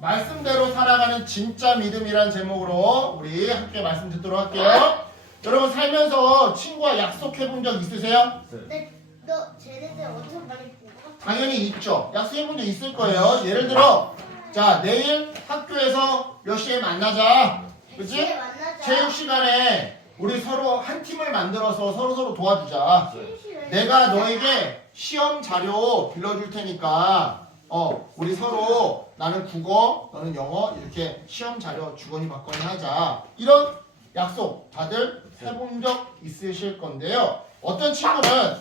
말씀대로 살아가는 진짜 믿음이란 제목으로 우리 함께 말씀 듣도록 할게요. 여러분 살면서 친구와 약속해 본 적 있으세요? 네, 너 쟤네들 엄청 많이 보고? 당연히 있죠. 약속해 본 적 있을 거예요. 예를 들어 자 내일 학교에서 몇 시에 만나자. 그치? 네, 만나자. 체육 시간에 우리 서로 한 팀을 만들어서 서로 도와주자. 내가 너에게 시험 자료 빌려줄 테니까 우리 서로 나는 국어 너는 영어 이렇게 시험 자료 주거니 받거니 하자. 이런 약속 다들 해본 적 있으실 건데요. 어떤 친구는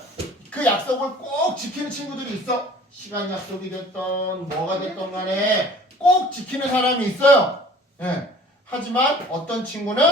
그 약속을 꼭 지키는 친구들이 있어. 시간 약속이 됐던 뭐가 됐던 간에 꼭 지키는 사람이 있어요. 예. 하지만 어떤 친구는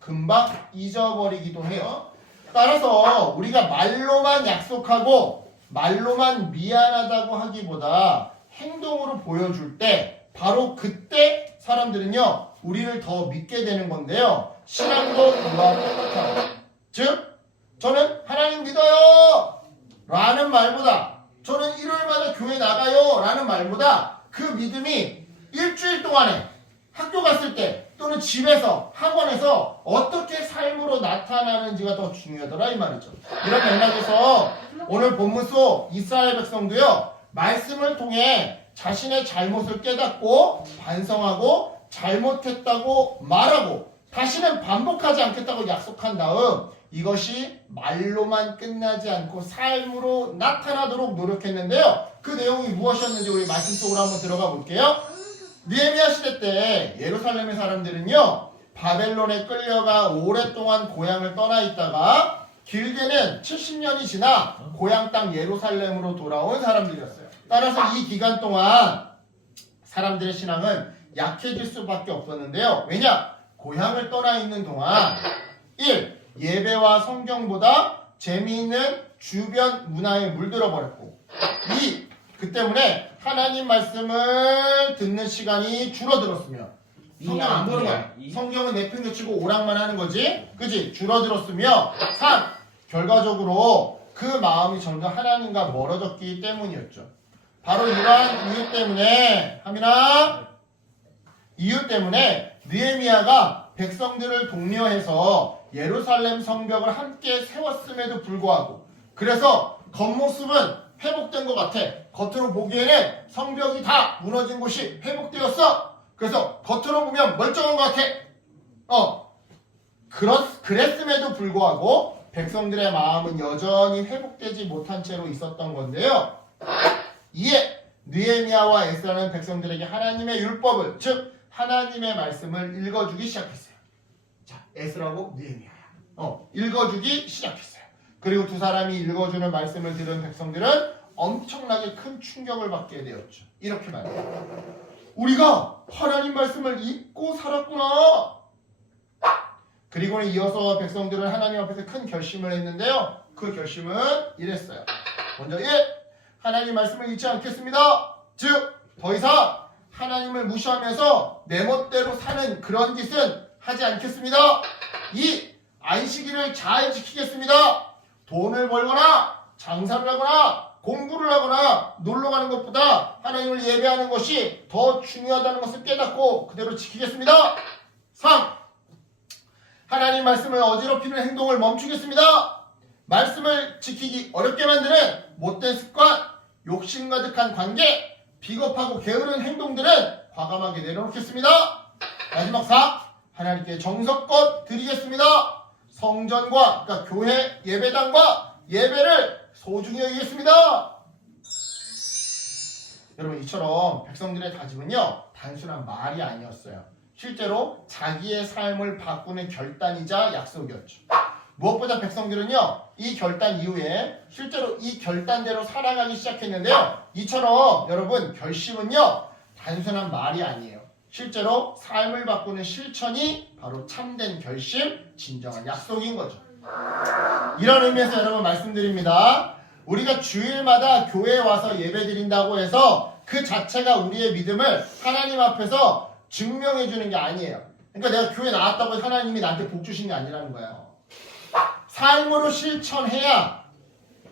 금방 잊어버리기도 해요. 따라서 우리가 말로만 약속하고 말로만 미안하다고 하기보다 행동으로 보여줄 때 바로 그때 사람들은요 우리를 더 믿게 되는 건데요. 신앙도 이와 똑같아요. 즉 저는 하나님 믿어요 라는 말보다 저는 일요일마다 교회 나가요 라는 말보다 그 믿음이 일주일 동안에 학교 갔을 때 또는 집에서 학원에서 어떻게 삶으로 나타나는지가 더 중요하더라 이 말이죠. 이런 맥락에서 오늘 본문 속 이스라엘 백성도요 말씀을 통해 자신의 잘못을 깨닫고 반성하고 잘못했다고 말하고 다시는 반복하지 않겠다고 약속한 다음 이것이 말로만 끝나지 않고 삶으로 나타나도록 노력했는데요. 그 내용이 무엇이었는지 우리 말씀 속으로 한번 들어가 볼게요. 느헤미야 시대 때 예루살렘의 사람들은요 바벨론에 끌려가 오랫동안 고향을 떠나 있다가 길게는 70년이 지나 고향 땅 예루살렘으로 돌아온 사람들이었어요. 따라서 이 기간 동안 사람들의 신앙은 약해질 수밖에 없었는데요. 왜냐? 고향을 떠나 있는 동안 1. 예배와 성경보다 재미있는 주변 문화에 물들어 버렸고 2. 그 때문에 하나님 말씀을 듣는 시간이 줄어들었으며 성경 안 보는 거야. 성경은 내팽개치고 오락만 하는 거지. 그지? 줄어들었으며 3. 결과적으로 그 마음이 점점 하나님과 멀어졌기 때문이었죠. 바로 이러한 이유 때문에 느헤미야가 백성들을 독려해서 예루살렘 성벽을 함께 세웠음에도 불구하고 그래서 겉모습은 회복된 것 같아. 겉으로 보기에는 성벽이 다 무너진 곳이 회복되었어. 그래서 겉으로 보면 멀쩡한 것 같아. 그랬음에도 불구하고 백성들의 마음은 여전히 회복되지 못한 채로 있었던 건데요. 이에 느헤미야와 에스라는 백성들에게 하나님의 율법을 즉 하나님의 말씀을 읽어주기 시작했어요. 자, 에스라고 느헤미야야. 읽어주기 시작했어요. 그리고 두 사람이 읽어주는 말씀을 들은 백성들은 엄청나게 큰 충격을 받게 되었죠. 이렇게 말해요. 우리가 하나님 말씀을 읽고 살았구나. 그리고는 이어서 백성들은 하나님 앞에서 큰 결심을 했는데요. 그 결심은 이랬어요. 먼저 1. 하나님 말씀을 잊지 않겠습니다. 즉 더 이상 하나님을 무시하면서 내 멋대로 사는 그런 짓은 하지 않겠습니다. 2. 안식일을 잘 지키겠습니다. 돈을 벌거나 장사를 하거나 공부를 하거나 놀러 가는 것보다 하나님을 예배하는 것이 더 중요하다는 것을 깨닫고 그대로 지키겠습니다. 3. 하나님 말씀을 어지럽히는 행동을 멈추겠습니다. 말씀을 지키기 어렵게 만드는 못된 습관, 욕심 가득한 관계, 비겁하고 게으른 행동들은 과감하게 내려놓겠습니다. 마지막 4. 하나님께 정성껏 드리겠습니다. 성전과 그러니까 교회 예배당과 예배를 소중히 여기겠습니다. 여러분 이처럼 백성들의 다짐은요 단순한 말이 아니었어요. 실제로 자기의 삶을 바꾸는 결단이자 약속이었죠. 무엇보다 백성들은요 이 결단 이후에 실제로 이 결단대로 살아가기 시작했는데요. 이처럼 여러분 결심은요 단순한 말이 아니에요. 실제로 삶을 바꾸는 실천이 바로 참된 결심, 진정한 약속인 거죠. 이런 의미에서 여러분 말씀드립니다. 우리가 주일마다 교회에 와서 예배드린다고 해서 그 자체가 우리의 믿음을 하나님 앞에서 증명해 주는 게 아니에요. 그러니까 내가 교회 나왔다고 해서 하나님이 나한테 복 주신 게 아니라는 거예요. 삶으로 실천해야,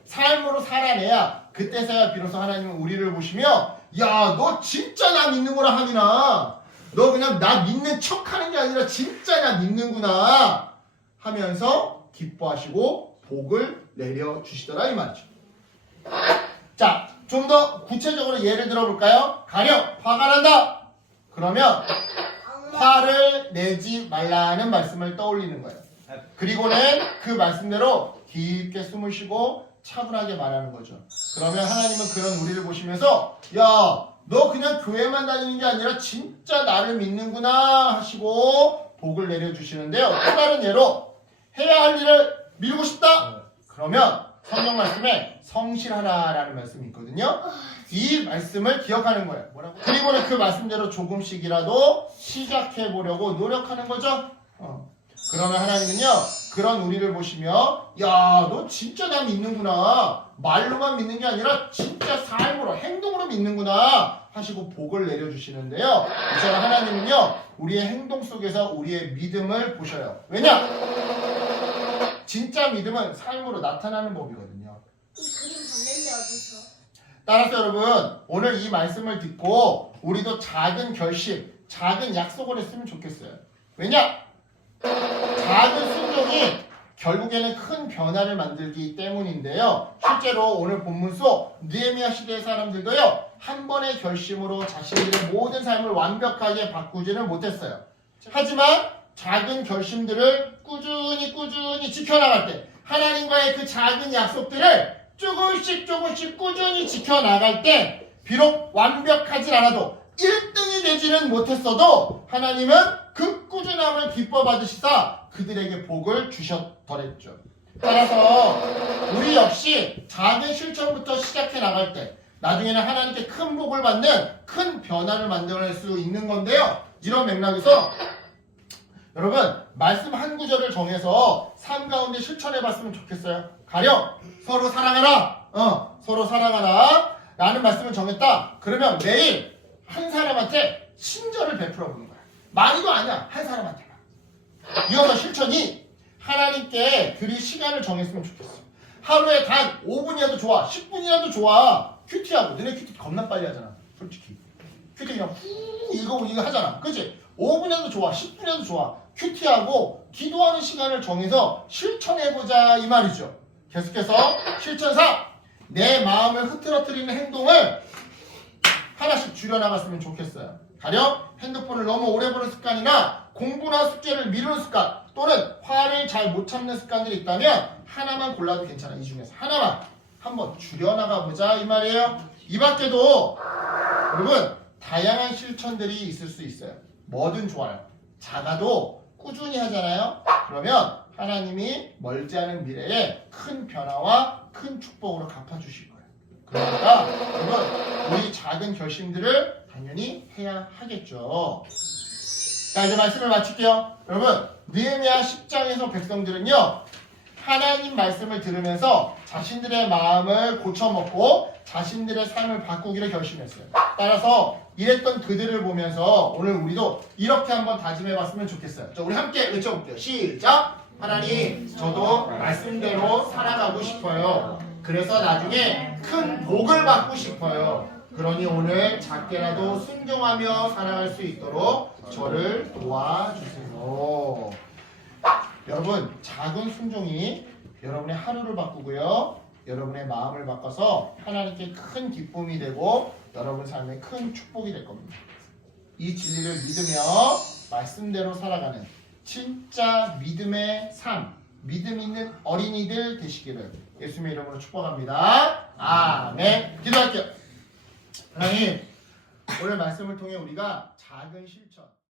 삶으로 살아내야 그때서야 비로소 하나님은 우리를 보시며 야, 너 진짜 나 믿는구나 하민아. 너 그냥 나 믿는 척하는 게 아니라 진짜 나 믿는구나 하면서 기뻐하시고 복을 내려주시더라 이 말이죠. 자, 좀 더 구체적으로 예를 들어볼까요? 가령 화가 난다. 그러면 화를 내지 말라는 말씀을 떠올리는 거예요. 그리고는 그 말씀대로 깊게 숨을 쉬고 차분하게 말하는 거죠. 그러면 하나님은 그런 우리를 보시면서 야, 너 그냥 교회만 다니는 게 아니라 진짜 나를 믿는구나 하시고 복을 내려주시는데요. 또 다른 예로 해야 할 일을 미루고 싶다. 그러면 성경 말씀에 성실하라라는 말씀이 있거든요. 이 말씀을 기억하는 거예요. 뭐라고? 그리고는 그 말씀대로 조금씩이라도 시작해 보려고 노력하는 거죠. 그러면 하나님은요, 그런 우리를 보시며 야, 너 진짜 나 믿는구나. 말로만 믿는 게 아니라 진짜 삶으로 행동으로 믿는구나 하시고 복을 내려주시는데요. 이처럼 하나님은요, 우리의 행동 속에서 우리의 믿음을 보셔요. 왜냐? 진짜 믿음은 삶으로 나타나는 법이거든요. 이 그림 봤는데 어디서? 따라서 여러분, 오늘 이 말씀을 듣고 우리도 작은 결심, 작은 약속을 했으면 좋겠어요. 왜냐? 작은 순종이 결국에는 큰 변화를 만들기 때문인데요. 실제로 오늘 본문 속 느헤미야 시대의 사람들도요, 한 번의 결심으로 자신들의 모든 삶을 완벽하게 바꾸지는 못했어요. 하지만 작은 결심들을 꾸준히 지켜나갈 때, 하나님과의 그 작은 약속들을 조금씩 꾸준히 지켜나갈 때, 비록 완벽하진 않아도 1등이 되지는 못했어도 하나님은 그 꾸준함을 기뻐 받으시사 그들에게 복을 주셨더랬죠. 따라서 우리 역시 작은 실천부터 시작해 나갈 때 나중에는 하나님께 큰 복을 받는 큰 변화를 만들어낼 수 있는 건데요. 이런 맥락에서 여러분, 말씀 한 구절을 정해서 삶 가운데 실천해 봤으면 좋겠어요. 가령 서로 사랑하라. 서로 사랑하라 라는 말씀을 정했다. 그러면 매일 한 사람한테 친절을 베풀어 보는 거야. 많이도 아니야. 한 사람한테만. 이어서 실천이 하나님께 드릴 시간을 정했으면 좋겠어. 하루에 단 5분이라도 좋아. 10분이라도 좋아. 큐티하고. 너네 큐티 겁나 빨리 하잖아. 솔직히. 큐티 그냥 후 이거 하잖아. 그치? 5분이라도 좋아. 10분이라도 좋아. 큐티하고 기도하는 시간을 정해서 실천해보자 이 말이죠. 계속해서 실천사 내 마음을 흐트러뜨리는 행동을 하나씩 줄여나갔으면 좋겠어요. 가령 핸드폰을 너무 오래 보는 습관이나 공부나 숙제를 미루는 습관 또는 화를 잘 못 참는 습관들이 있다면 하나만 골라도 괜찮아. 이 중에서 하나만 한번 줄여나가보자 이 말이에요. 이 밖에도 여러분 다양한 실천들이 있을 수 있어요. 뭐든 좋아요. 작아도 꾸준히 하잖아요. 그러면 하나님이 멀지 않은 미래에 큰 변화와 큰 축복으로 갚아주실 거예요. 그러니까 여러분 우리 작은 결심들을 당연히 해야 하겠죠. 자, 이제 말씀을 마칠게요. 여러분 느헤미야 10장에서 백성들은요 하나님 말씀을 들으면서 자신들의 마음을 고쳐먹고 자신들의 삶을 바꾸기를 결심했어요. 따라서 이랬던 그들을 보면서 오늘 우리도 이렇게 한번 다짐해봤으면 좋겠어요. 자, 우리 함께 외쳐볼게요. 시작! 하나님, 저도 말씀대로 살아가고 싶어요. 그래서 나중에 큰 복을 받고 싶어요. 그러니 오늘 작게라도 순종하며 살아갈 수 있도록 저를 도와주세요. 여러분, 작은 순종이 여러분의 하루를 바꾸고요. 여러분의 마음을 바꿔서 하나님께 큰 기쁨이 되고 여러분 삶에 큰 축복이 될 겁니다. 이 진리를 믿으며 말씀대로 살아가는 진짜 믿음의 삶, 믿음 있는 어린이들 되시기를 예수님의 이름으로 축복합니다. 아멘. 기도할게요. 하나님, 오늘 말씀을 통해 우리가 작은 실천